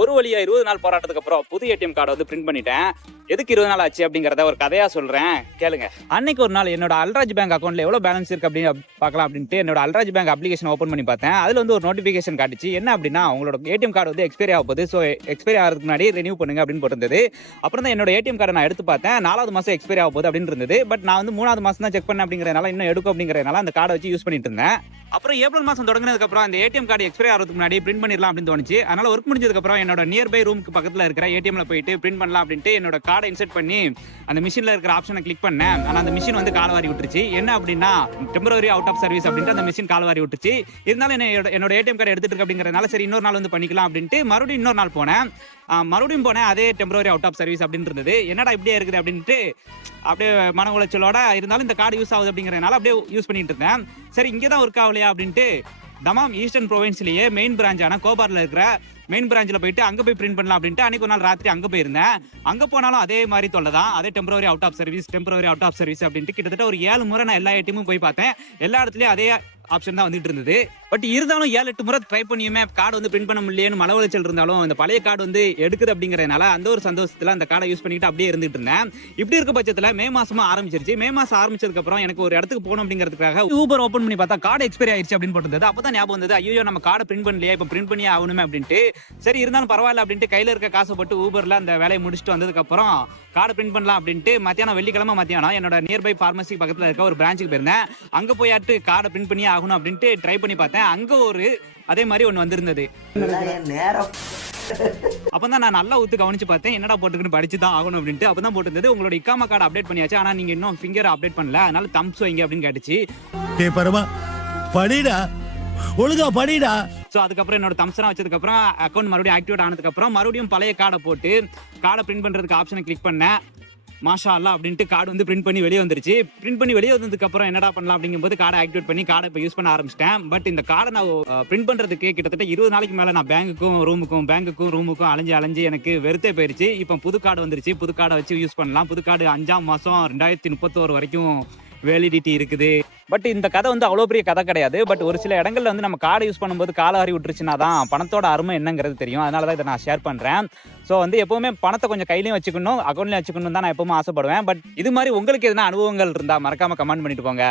ஒரு வழியா 20 நாள் போராட்டத்துக்கு அப்புறம் புது ஏடிஎம் கார்டை வந்து பிரிண்ட் பண்ணிட்டேன். எதுக்கு 20 நாள் ஆச்சு அப்படிங்கிறத ஒரு கதையா சொல்றேன் கேளுங்க. அன்னைக்கு ஒரு நாள் என்னோட அல்ராஜ் பேங்க் அக்கௌண்ட்ல எவ்வளவு பேலன்ஸ் இருக்கு அப்படின்னு பார்க்கலாம் அப்படின்ட்டு என்னோட அல்ராஜ் பேங்க் அப்ளிகேஷன் ஓப்பன் பண்ணி பார்த்தேன். அதுல வந்து ஒரு நோட்டிபிகேஷன் காட்டுச்சு. என்ன அப்படின்னா உங்களோட ஏடிஎம் கார்டு வந்து எக்ஸ்பைரி ஆக போகுது, ஸோ எக்ஸ்பைரி ஆகிறதுக்கு முன்னாடி ரெனியூ பண்ணுங்க அப்படின்னு போட்டிருந்தது. அப்புறம் தான் என்னோட ஏடிஎம் கார்டை நான் எடுத்து பார்த்தேன். 4வது மாசம் எக்ஸ்பைரி ஆக போகுது அப்படின்னு இருந்தது. பட் நான் வந்து 3வது மாசம் தான் செக் பண்ணேன் அப்படிங்கிறதுனால இன்னும் எடுக்கும் அப்படிங்கிறதுனால அந்த கார்டை வச்சு யூஸ் பண்ணிட்டு இருந்தேன். அப்புறம் ஏப்ரல் மாசம் தொடங்கினதுக்கு அப்புறம் அந்த ஏடிஎம் கார்டு எக்ஸ்பைரி ஆகிறதுக்கு முன்னாடி பிரிண்ட் பண்ணிடலாம் அப்படின்னு தோணுச்சு. அதனால ஒர்க் முடிஞ்சதுக்கு அப்புறம் என்னோட நியர்பை ரூமுக்கு பக்கத்தில் இருக்கிற ஏடிஎம்ல போயிட்டு பிரிண்ட் பண்ணலாம் அப்படின்ட்டு என்னோட கார்டை இன்செர்ட் பண்ணி அந்த மிஷின்ல இருக்கிற ஆப்ஷனை கிளிக் பண்ணேன். ஆனால் அந்த மிஷின் வந்து காலவாரி விட்டுருச்சு. என்ன அப்படின்னா டெம்பரரி அவுட் ஆஃப் சர்வீஸ் அப்படின்ட்டு அந்த மிஷின் காலவாரி விட்டுருச்சு. இருந்தாலும் என்னோட ஏடிஎம் கார்டு எடுத்துட்டு இருக்கு அப்படிங்கிறதுனால சரி இன்னொரு நாள் வந்து பண்ணிக்கலாம் அப்படின்ட்டு மறுபடியும் இன்னொரு நாள் போனேன். அதே டெம்பரரி அவுட் ஆஃப் சர்வீஸ் அப்படின்னு இருந்தது. என்னடா இப்படியே இருக்குது அப்படின்ட்டு அப்படியே மன உளைச்சலோட இருந்தாலும் இந்த கார்டு யூஸ் ஆகுது அப்படிங்கிறதுனால அப்படியே யூஸ் பண்ணிட்டு இருந்தேன். சரி இங்கே தான் ஒர்க் ஆகலையா அப்படின்ட்டு தமாம் ஈஸ்டர்ன் ப்ரொவின்ஸ்லேயே மெயின் பிரான்ச்சான கோபாரில் இருக்கிற மெயின் பிரான்ச்சில் போயிட்டு அங்கே போய் பிரிண்ட் பண்ணலாம் அப்படின்ட்டு அன்னைக்கு ஒரு நாள் ராத்திரி அங்கே போயிருந்தேன். அங்கே போனாலும் அதே மாதிரி தொல்லை தான். அதே டெம்பரரி அவுட் ஆஃப் சர்வீஸ் அப்படின்ட்டு கிட்டத்தட்ட ஒரு 7 முறை நான் எல்லா ஏடிஎம்மும் போய் பார்த்தேன். எல்லா இடத்துலையும் அதே ஆப்ஷன் தான் வந்துட்டு இருந்தது. பட் இருந்தாலும் 7-8 முறை ட்ரை பண்ணியுமே கார்டு வந்து பிரிண்ட் பண்ண முடியலன்னு மன உளைச்சல் இருந்தாலும் அந்த பழைய கார்டு வந்து எடுக்குது அப்படிங்கிறதுனால அந்த ஒரு சந்தோஷத்துல அந்த கார்டை யூஸ் பண்ணிட்டு அப்படியே இருந்துட்டு இருந்தேன். இப்படி இருக்க பட்சத்தில் மே மாசமா ஆரம்பிச்சிருச்சு. மே மாசம் ஆரம்பிச்சதுக்கு அப்புறம் எனக்கு ஒரு இடத்துக்கு போகணும் அப்படிங்கிறதுக்காக ஊபர் ஓப்பன் பண்ணி பார்த்தா கார்டு எக்ஸ்பைரி ஆயிடுச்சு அப்படின்னு போட்டிருந்தது. அப்பதான் ஞாபகம் வந்தது, ஐயோ நம்ம கார்டை பிரிண்ட் பண்ணலையா, இப்போ பிரிண்ட் பண்ணி ஆகணுமே அப்படின்ட்டு. சரி இருந்தாலும் பரவாயில்ல அப்படின்ட்டு கையில இருக்க காசைப்பட்டு ஊபர்ல அந்த வேலையை முடிச்சுட்டு வந்ததுக்கு அப்புறம் கார்டை பிரிண்ட் பண்ணலாம் அப்படின்ட்டு வெள்ளிக்கிழமை மத்தியானம் என்னோட நியர்பை பார்மசி பக்கத்தில் இருக்க ஒரு பிரான்ச்சுக்கு போயிருந்தேன். அங்க போயாட்டு கார்டை பிரிண்ட் பண்ணி ஆகணும் அப்படின்ட்டு ட்ரை பண்ணி பார்த்தேன். அங்க ஒரு அதே மாதிரி ஒன்று வந்திருந்தது. அப்பதான் நான் நல்லா ஊத்து கவனிச்சு பார்த்தேன், என்னடா போட்டுக்குன்னு படிச்சு தான் ஆகணும் அப்படின்ட்டு. அப்பதான் போட்டிருந்தது உங்களோட இக்காமா கார்டு அப்டேட் பண்ணியாச்சு, ஆனா நீங்க இன்னும் ஃபிங்கர் அப்டேட் பண்ணல, அதனால தம்ஸ் வைங்க அப்படின்னு கேட்டுச்சு. ஒழுங்கா படிடா. ஸோ அதுக்கப்புறம் என்னோட தம்ஸ்லாம் வச்சதுக்கு அப்புறம் அக்கௌண்ட் மறுபடியும் ஆக்டிவேட் ஆனதுக்கு அப்புறம் மறுபடியும் பழைய கார்டை போட்டு கார்டை பிரிண்ட் பண்றதுக்கு ஆப்ஷனை கிளிக் பண்ணேன். மாஷா அல்லா அப்படின்ட்டு கார்டு வந்து பிரிண்ட் பண்ணி வெளியே வந்துருச்சு. பிரிண்ட் பண்ணி வெளியே வந்ததுக்கு அப்புறம் என்னடா பண்ணலாம் அப்படிங்கும்போது கார்டை ஆக்டிவேட் பண்ணி கார்டை இப்போ யூஸ் பண்ண ஆரம்பிச்சிட்டேன். பட் இந்த கார்டை நான் பிரிண்ட் பண்றதுக்கு கிட்டத்தட்ட 20 நாளைக்கு மேலே நான் பேங்குக்கும் ரூமுக்கும் அலைஞ்சு எனக்கு வெறுத்தே போயிருச்சு. இப்போ புது கார்டு வந்துருச்சு. புது கார்டை வச்சு யூஸ் பண்ணலாம். புது கார்டு 5ஆம் மாதம் 2031 வரைக்கும் வேலிடிட்டி இருக்குது. பட் இந்த கதை வந்து அவ்வளோ பெரிய கதை கிடையாது. பட் ஒரு சில இடங்கள்ல வந்து நம்ம கார்டை யூஸ் பண்ணும்போது காலவாரி விட்டுருச்சுன்னா தான் பணத்தோட அருமை என்னங்கிறது தெரியும். அதனால தான் இதை நான் ஷேர் பண்ணுறேன். ஸோ வந்து எப்போவுமே பணத்தை கொஞ்சம் கையிலையும் வச்சுக்கணும், அக்கௌண்ட்லையும் வச்சுக்கணும் தான் நான் எப்பவுமே ஆசைப்படுவேன். பட் இது மாதிரி உங்களுக்கு எதுனா அனுபவங்கள் இருந்தால் மறக்காம கமெண்ட் பண்ணிட்டு போங்க.